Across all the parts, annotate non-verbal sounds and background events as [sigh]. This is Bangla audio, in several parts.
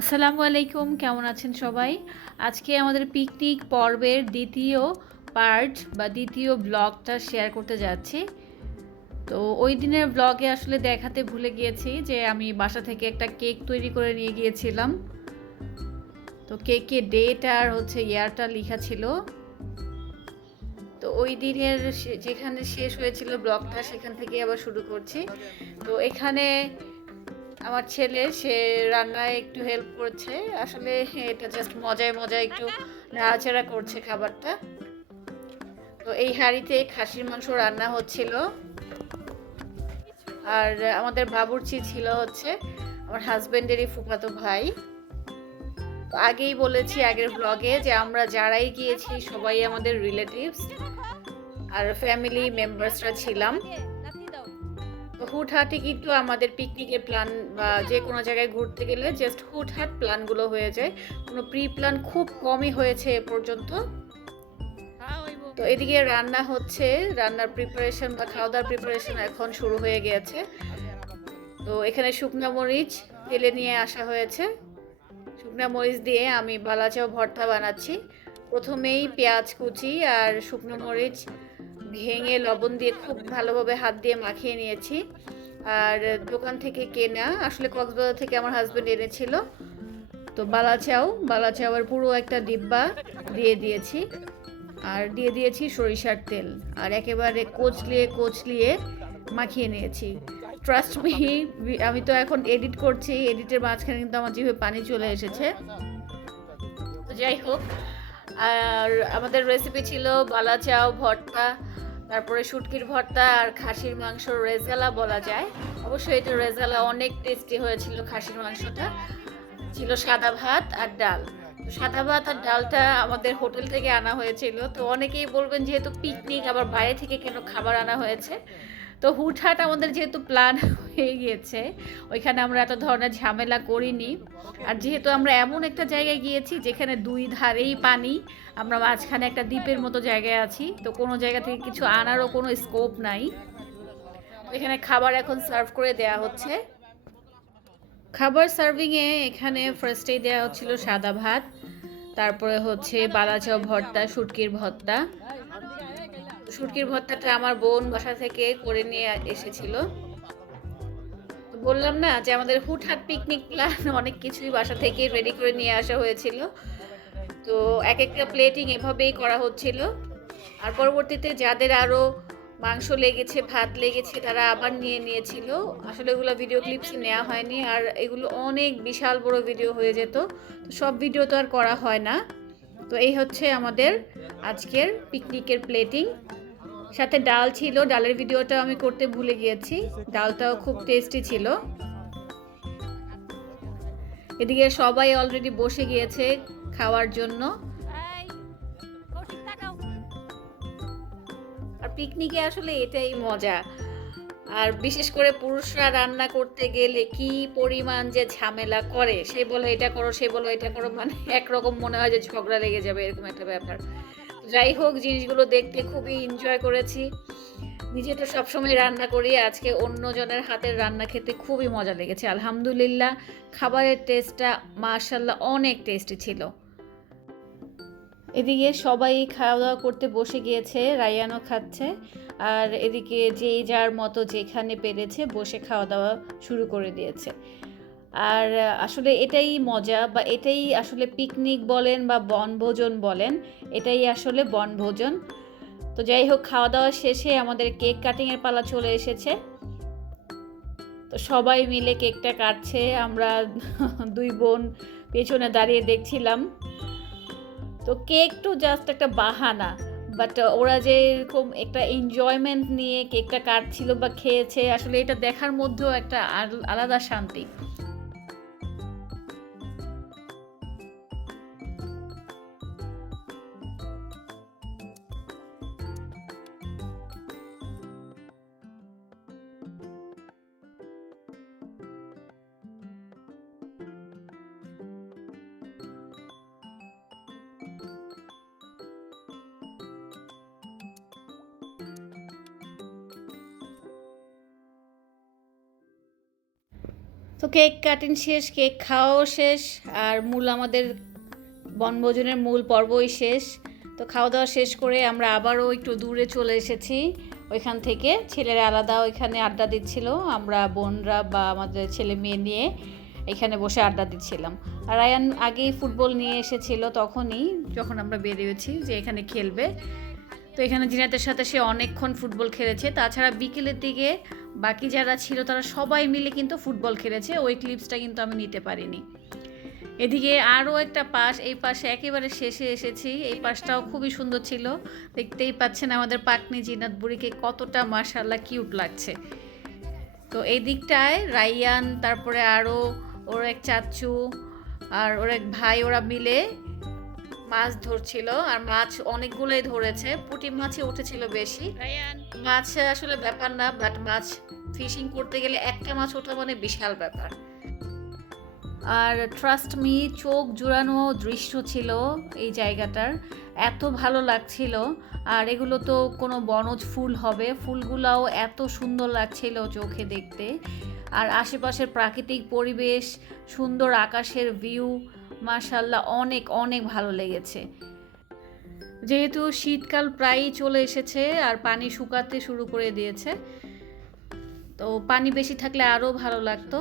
আসসালামু আলাইকুম, কেমন আছেন সবাই? আজকে আমাদের পিকনিক পর্বের দ্বিতীয় পার্ট বা দ্বিতীয় ব্লগটা শেয়ার করতে যাচ্ছি। তো ওই দিনের ব্লগে আসলে দেখাতে ভুলে গিয়েছি যে আমি বাসা থেকে একটা কেক তৈরি করে নিয়ে গিয়েছিলাম। তো কেকের ডেট আর হচ্ছে ইয়ারটা লেখা ছিল। তো ওই দিনের যেখানে শেষ হয়েছিল ব্লগটা সেখান থেকে আবার শুরু করছি। তো এখানে আমার ছেলে, সে রান্নায় একটু হেল্প করছে। আসলে এটা জাস্ট মজায় মজায় একটু নাড়াচাড়া করছে খাবারটা। তো এই হাঁড়িতে খাসির মাংস রান্না হচ্ছিল। আর আমাদের বাবুর্চি ছিল হচ্ছে আমার হাজবেন্ডেরই ফুফাতো ভাই। তো আগেই বলেছি আগের ব্লগে যে আমরা যারাই গিয়েছি সবাই আমাদের রিলেটিভস আর ফ্যামিলি মেম্বার্সরা ছিলাম। হুটহাটে কিন্তু আমাদের পিকনিকের প্ল্যান বা যে কোনো জায়গায় ঘুরতে গেলে জাস্ট হুটহাট প্ল্যানগুলো হয়ে যায়। কোনো প্রি প্ল্যান খুব কমই হয়েছে এ পর্যন্ত। তো এদিকে রান্না হচ্ছে, রান্নার প্রিপারেশন বা খাওয়া দাওয়ার প্রিপারেশন এখন শুরু হয়ে গিয়েছে তো এখানে শুকনা মরিচ তেলে নিয়ে আসা হয়েছে। শুকনা মরিচ দিয়ে আমি বালাচাও ভর্তা বানাচ্ছি। প্রথমেই পেঁয়াজ কুচি আর শুকনো মরিচ ভেঙে লবণ দিয়ে খুব ভালোভাবে হাত দিয়ে মাখিয়ে নিয়েছি। আর দোকান থেকে কেনা, আসলে কক্সবাজার থেকে আমার হাজব্যান্ড এনেছিল। তো বালাচাও বালাচাওয়ার পুরো একটা ডিব্বা দিয়ে দিয়েছি। আর দিয়ে দিয়েছি সরিষার তেল। আর একেবারে কোচলিয়ে কোচলিয়ে মাখিয়ে নিয়েছি। ট্রাস্ট মি আমি তো এখন এডিট করছি এডিটের মাঝখানে কিন্তু আমার জিভে পানি চলে এসেছে। যাই হোক আর আমাদের রেসিপি ছিল বালা চাও ভর্তা, তারপরে শুটকির ভর্তা আর খাসির মাংস রেজালা বলা যায়। অবশ্যই এটা রেজালা অনেক টেস্টি হয়েছিল খাসির মাংসটা। ছিল সাদা ভাত আর ডাল। সাদা ভাত আর ডালটা আমাদের হোটেল থেকে আনা হয়েছিল। তো অনেকেই বলবেন যেহেতু পিকনিক আবার বাইরে থেকে কেন খাবার আনা হয়েছে? তো হুটহাট আমাদের যেহেতু প্ল্যান [laughs] হয়ে গিয়েছে, ওইখানে আমরা এত ধরনের ঝামেলা করিনি। আর যেহেতু আমরা এমন একটা জায়গায় গিয়েছি যেখানে দুই ধারেই পানি, আমরা মাঝখানে একটা দ্বীপের মতো জায়গায় আছি, তো কোনো জায়গা থেকে কিছু আনারও কোনো স্কোপ নাই। এখানে খাবার এখন সার্ভ করে দেয়া হচ্ছে। খাবার সার্ভিংয়ে এখানে ফার্স্টেই দেওয়া হচ্ছিল সাদা ভাত, তারপরে হচ্ছে বালাচাও ভর্তা, শুটকির ভর্তা। শুটকির ভর্তাটা আমার বোন বাসা থেকে করে নিয়ে এসেছিল। বললাম না যে আমাদের হুটহাট পিকনিক প্ল্যান [laughs] অনেক কিছুই বাসা থেকে রেডি করে নিয়ে আসা হয়েছিল। তো এক একটা প্লেটিং এভাবেই করা হচ্ছিল। আর পরবর্তীতে যাদের আরও মাংস লেগেছে, ভাত লেগেছে, তারা আবার নিয়ে নিয়েছিল। আসলে এগুলো ভিডিও ক্লিপস নেওয়া হয়নি আর এগুলো অনেক বিশাল বড় ভিডিও হয়ে যেত। তো সব ভিডিও তো আর করা হয় না। তো এই হচ্ছে আমাদের আজকের পিকনিকের প্লেটিং সাথে ডাল ছিল, ডালের ভিডিওটা আমি করতে ভুলে গিয়েছি। ডালটাও খুব টেস্টি ছিল। এদিকে সবাই অলরেডি বসে গিয়েছে খাওয়ার জন্য। আর পিকনিকে আসলে এটাই মজা। আর বিশেষ করে পুরুষরা রান্না করতে গেলে কি পরিমাণ যে ঝামেলা করে, সে বলে এটা করো, সে বলো এটা করো মানে একরকম মনে হয় যে ঝগড়া লেগে যাবে, এরকম একটা ব্যাপার। যাই হোক, জিনিসগুলো দেখতে খুবই এনজয় করেছি। নিজে তো সবসময় রান্না করি, আজকে অন্যজনের হাতের রান্না খেতে খুবই মজা লেগেছে। আলহামদুলিল্লাহ, খাবারের টেস্টটা মার্শাল্লাহ অনেক টেস্টি ছিল। এদিকে সবাই খাওয়া দাওয়া করতে বসে গিয়েছে, রায়ানও খাচ্ছে। আর এদিকে যেই যার মতো যেখানে পেরেছে বসে খাওয়া দাওয়া শুরু করে দিয়েছে। আর আসলে এটাই মজা বা এটাই আসলে পিকনিক বলেন বা বনভোজন বলেন, এটাই আসলে বনভোজন। তো যাই হোক খাওয়া দাওয়া শেষে আমাদের কেক কাটিংয়ের পালা চলে এসেছে। তো সবাই মিলে কেকটা কাটছে, আমরা [laughs] দুই বোন পেছনে দাঁড়িয়ে দেখছিলাম। তো কেক তো জাস্ট একটা বাহানা বাট ওরা যে এরকম একটা এনজয়মেন্ট নিয়ে কেকটা কাটছিল বা খেয়েছে, আসলে এটা দেখার মধ্যেও একটা আল- আলাদা শান্তি। তো কেক কাটিং শেষ, কেক খাওয়াও শেষ, আর মূল আমাদের বনভোজনের মূল পর্বই শেষ। তো খাওয়া দাওয়া শেষ করে আমরা আবারও একটু দূরে চলে এসেছি। ওইখান থেকে ছেলেরা আলাদা ওইখানে আড্ডা দিচ্ছিল। আমরা বোনরা বা আমাদের ছেলে মেয়ে নিয়ে এখানে বসে আড্ডা দিচ্ছিলাম। আর আয়ান আগেই ফুটবল নিয়ে এসেছিল তখনই, যখন আমরা বেরিয়েছি যে এখানে খেলবে। তো এখানে জিনাতের সাথে সে অনেকক্ষণ ফুটবল খেলেছে। তাছাড়া বিকেলের দিকে বাকি যারা ছিল তারা সবাই মিলে কিন্তু ফুটবল খেলেছে। ওই ক্লিপসটা কিন্তু আমি নিতে পারিনি। এদিকে আরও একটা পাশ, এই পাশে একেবারে শেষে এসেছি। এই পাশটাও খুবই সুন্দর ছিল। দেখতেই পাচ্ছেন আমাদের পাকনি জিনাত বুড়িকে কতটা মাশাল্লাহ কিউট লাগছে। তো এই দিকটায় রাইয়ান, তারপরে আরও ওর এক চাচু আর ওর এক ভাই ওরা মিলে মাছ ধরছিল আর মাছ অনেকগুলোই ধরেছে পুঁটি মাছই উঠেছিল বেশি। মাছ আসলে ব্যাপার না বাট মাছ ফিশিং করতে গেলে একটা মাছ ওঠা মানে বিশাল ব্যাপার। আর ট্রাস্ট মি চোখ জুড়ানো দৃশ্য ছিল এই জায়গাটার এত ভালো লাগছিল। আর এগুলো তো কোনো বনজ ফুল হবে ফুলগুলাও এত সুন্দর লাগছিল চোখে দেখতে। আর আশেপাশের প্রাকৃতিক পরিবেশ সুন্দর আকাশের ভিউ মাশাল্লাহ অনেক অনেক ভালো লেগেছে। যেহেতু শীতকাল প্রায়ই চলে এসেছে আর পানি শুকাতে শুরু করে দিয়েছে, তো পানি বেশি থাকলে আরও ভালো লাগতো।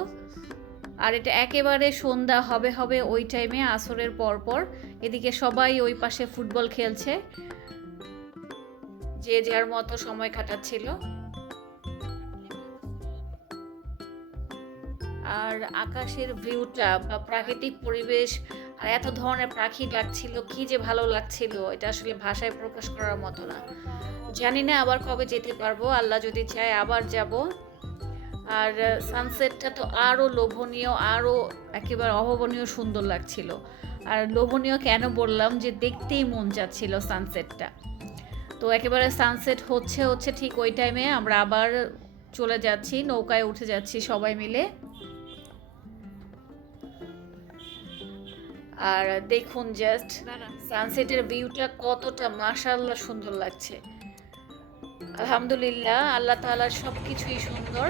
আর এটা একেবারে সন্ধ্যা হবে হবে ওই টাইমে আসরের পর পর এদিকে সবাই ওই পাশে ফুটবল খেলছে, যে যার মতো সময় কাটাচ্ছিল। আর আকাশের ভিউটা বা প্রাকৃতিক পরিবেশ আর এত ধরনের পাখি ডাকছিল, কি যে ভালো লাগছিল, এটা আসলে ভাষায় প্রকাশ করার মতো না। জানি না আবার কবে যেতে পারব, আল্লাহ যদি চায় আবার যাব। আর সানসেটটা তো আরও লোভনীয় আরও একেবারে অভাবনীয় সুন্দর লাগছিল। আর লোভনীয় কেন বললাম যে দেখতেই মন যাচ্ছিল সানসেটটা তো একেবারে সানসেট হচ্ছে হচ্ছে ঠিক ওই টাইমে আমরা আবার চলে যাচ্ছি, নৌকায় উঠে যাচ্ছি সবাই মিলে। আর দেখুন জাস্ট সানসেটের ভিউটা কতটা মাশাল্লাহ সুন্দর লাগছে। আলহামদুলিল্লাহ আল্লাহ তালার সব কিছুই সুন্দর।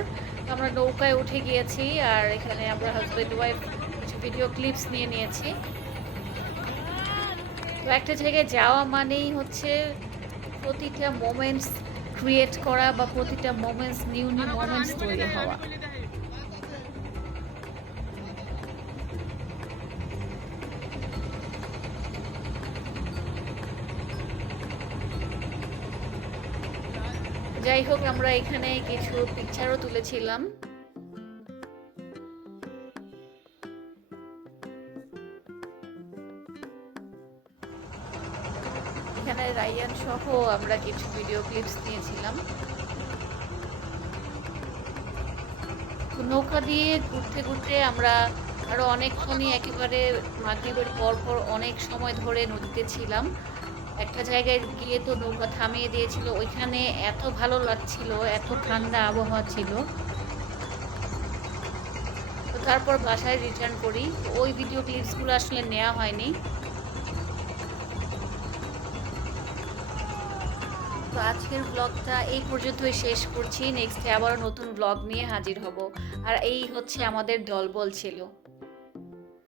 আমরা নৌকায় উঠে গিয়েছি আর এখানে আমরা হাজব্যান্ড ওয়াইফ কিছু ভিডিও ক্লিপস নিয়ে নিয়েছি। তো একটা জায়গায় যাওয়া মানেই হচ্ছে প্রতিটা মোমেন্টস ক্রিয়েট করা বা প্রতিটা মোমেন্টস নিউ নিউ মোমেন্টস তৈরি হওয়া। যাই হোক, আমরা এখানে কিছু পিকচারও তুলেছিলাম। এখানে রাইয়ান সহ আমরা কিছু ভিডিও ক্লিপস নিয়েছিলাম। নৌকা দিয়ে ঘুরতে ঘুরতে আমরা আরও অনেকক্ষণই একেবারে মাগরিবের পর পর অনেক সময় ধরে নদীতে ছিলাম। একটা জায়গায় গিয়ে তো নৌকা থামিয়ে দিয়েছিল, ওইখানে এত ভালো লাগছিল, এত ঠান্ডা আবহাওয়া ছিল। তো তারপর বাসায় রিটার্ন করি ওই ভিডিও ক্লিপসগুলো আসলে নেওয়া হয়নি। তো আজকের ব্লগটা এই পর্যন্তই শেষ করছি নেক্সটে আবারও নতুন ব্লগ নিয়ে হাজির হব। আর এই হচ্ছে আমাদের দলবল ছিল।